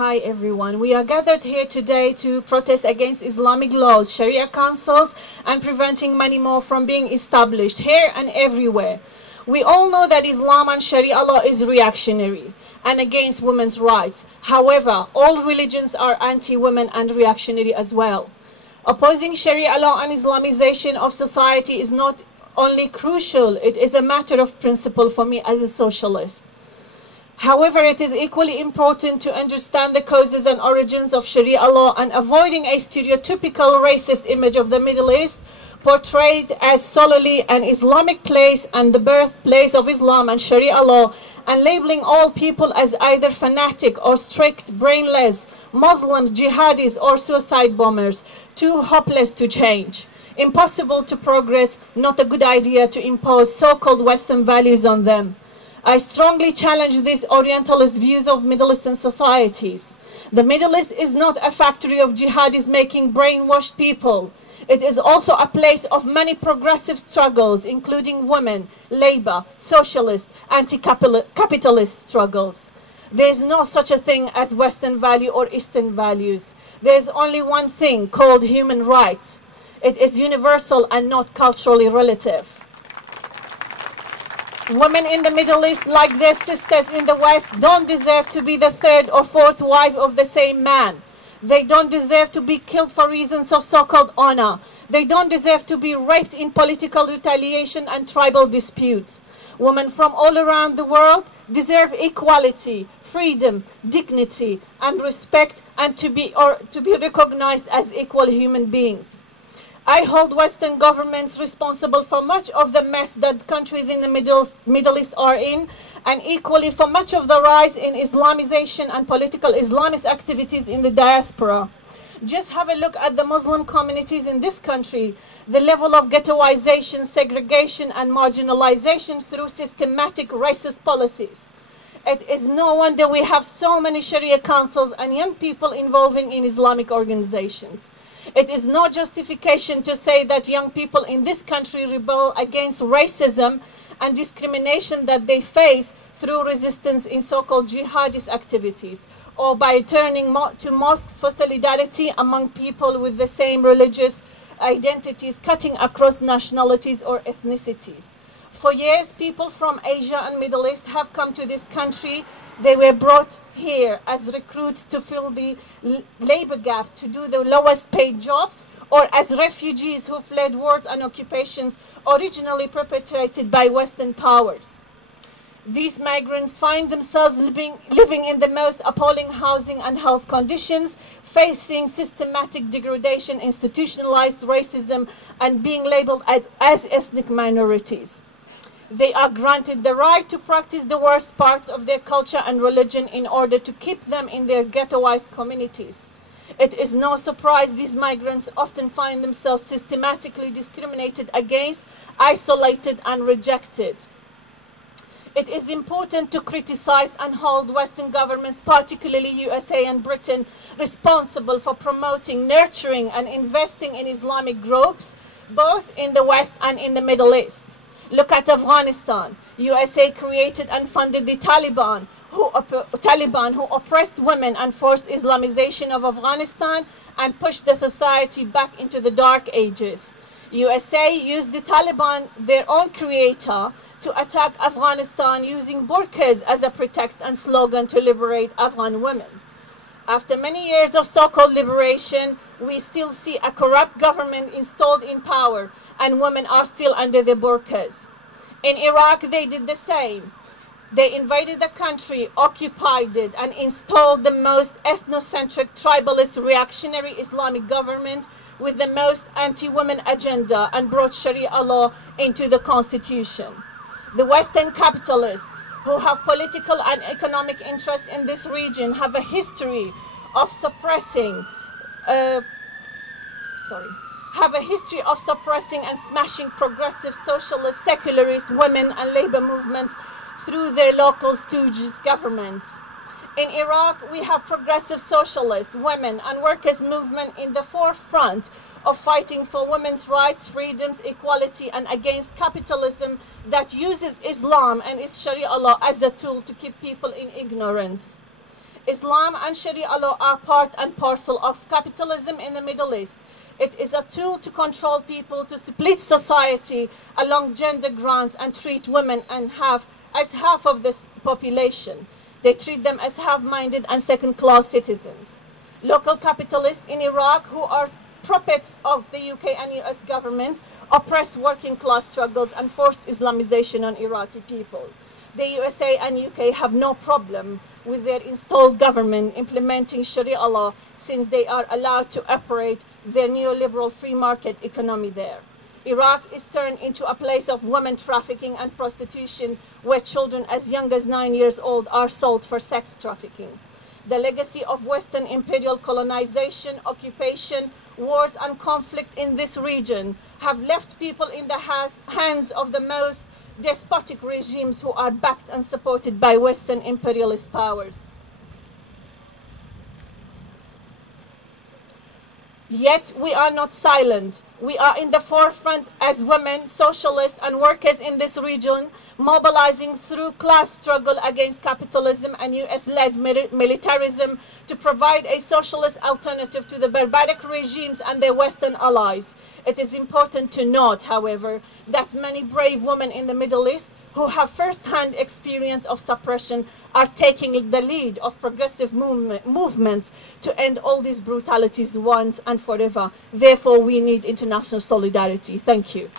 Hi everyone. We are gathered here today to protest against Islamic laws, Sharia councils, and preventing many more from being established here and everywhere. We all know that Islam and Sharia law is reactionary and against women's rights. However, all religions are anti-women and reactionary as well. Opposing Sharia law and Islamization of society is not only crucial, it is a matter of principle for me as a socialist. However, it is equally important to understand the causes and origins of Sharia law and avoiding a stereotypical racist image of the Middle East portrayed as solely an Islamic place and the birthplace of Islam and Sharia law, and labeling all people as either fanatic or strict, brainless, Muslims, jihadis, or suicide bombers, too hopeless to change, impossible to progress, not a good idea to impose so-called Western values on them. I strongly challenge these Orientalist views of Middle Eastern societies. The Middle East is not a factory of jihadis making brainwashed people. It is also a place of many progressive struggles, including women, labor, socialist, anti-capitalist struggles. There is no such a thing as Western value or Eastern values. There is only one thing called human rights. It is universal and not culturally relative. Women in the Middle East, like their sisters in the West, don't deserve to be the third or fourth wife of the same man. They don't deserve to be killed for reasons of so-called honor. They don't deserve to be raped in political retaliation and tribal disputes. Women from all around the world deserve equality, freedom, dignity, and respect, and to be recognized as equal human beings. I hold Western governments responsible for much of the mess that countries in the Middle East are in, and equally for much of the rise in Islamization and political Islamist activities in the diaspora. Just have a look at the Muslim communities in this country, the level of ghettoization, segregation, and marginalization through systematic racist policies. It is no wonder we have so many Sharia councils and young people involving in Islamic organizations. It is no justification to say that young people in this country rebel against racism and discrimination that they face through resistance in so-called jihadist activities, or by turning to mosques for solidarity among people with the same religious identities cutting across nationalities or ethnicities. For years, people from Asia and Middle East have come to this country. They were brought here as recruits to fill the labor gap, to do the lowest paid jobs, or as refugees who fled wars and occupations originally perpetrated by Western powers. These migrants find themselves living in the most appalling housing and health conditions, facing systematic degradation, institutionalized racism, and being labeled as ethnic minorities. They are granted the right to practice the worst parts of their culture and religion in order to keep them in their ghettoized communities. It is no surprise these migrants often find themselves systematically discriminated against, isolated, and rejected. It is important to criticize and hold Western governments, particularly USA and Britain, responsible for promoting, nurturing, and investing in Islamic groups, both in the West and in the Middle East. Look at Afghanistan. USA created and funded the Taliban who oppressed women and forced Islamization of Afghanistan and pushed the society back into the dark ages. USA used the Taliban, their own creator, to attack Afghanistan using burqas as a pretext and slogan to liberate Afghan women. After many years of so-called liberation, we still see a corrupt government installed in power, and women are still under the burqas. In Iraq, they did the same. They invaded the country, occupied it, and installed the most ethnocentric, tribalist, reactionary Islamic government with the most anti-women agenda, and brought Sharia law into the constitution. The Western capitalists who have political and economic interests in this region have a history of suppressing and smashing progressive, socialist, secularist women and labor movements through their local stooges governments. In Iraq, we have progressive socialist, women and workers' movement in the forefront of fighting for women's rights, freedoms, equality, and against capitalism that uses Islam and its Sharia law as a tool to keep people in ignorance. Islam and Sharia law are part and parcel of capitalism in the Middle East. It is a tool to control people, to split society along gender grounds and treat women and as half of this population. They treat them as half-minded and second-class citizens. Local capitalists in Iraq, who are puppets of the UK and US governments, oppress working-class struggles and forced Islamization on Iraqi people. The USA and UK have no problem with their installed government implementing Sharia law, since they are allowed to operate their neoliberal free market economy there. Iraq is turned into a place of women trafficking and prostitution, where children as young as 9 years old are sold for sex trafficking. The legacy of Western imperial colonization, occupation, wars and conflict in this region have left people in the hands of the most despotic regimes who are backed and supported by Western imperialist powers. Yet we are not silent. We are in the forefront as women, socialists and workers in this region, mobilizing through class struggle against capitalism and US-led militarism to provide a socialist alternative to the barbaric regimes and their Western allies. It is important to note, however, that many brave women in the Middle East who have first-hand experience of suppression are taking the lead of progressive movements to end all these brutalities once and forever. Therefore, we need international solidarity. Thank you.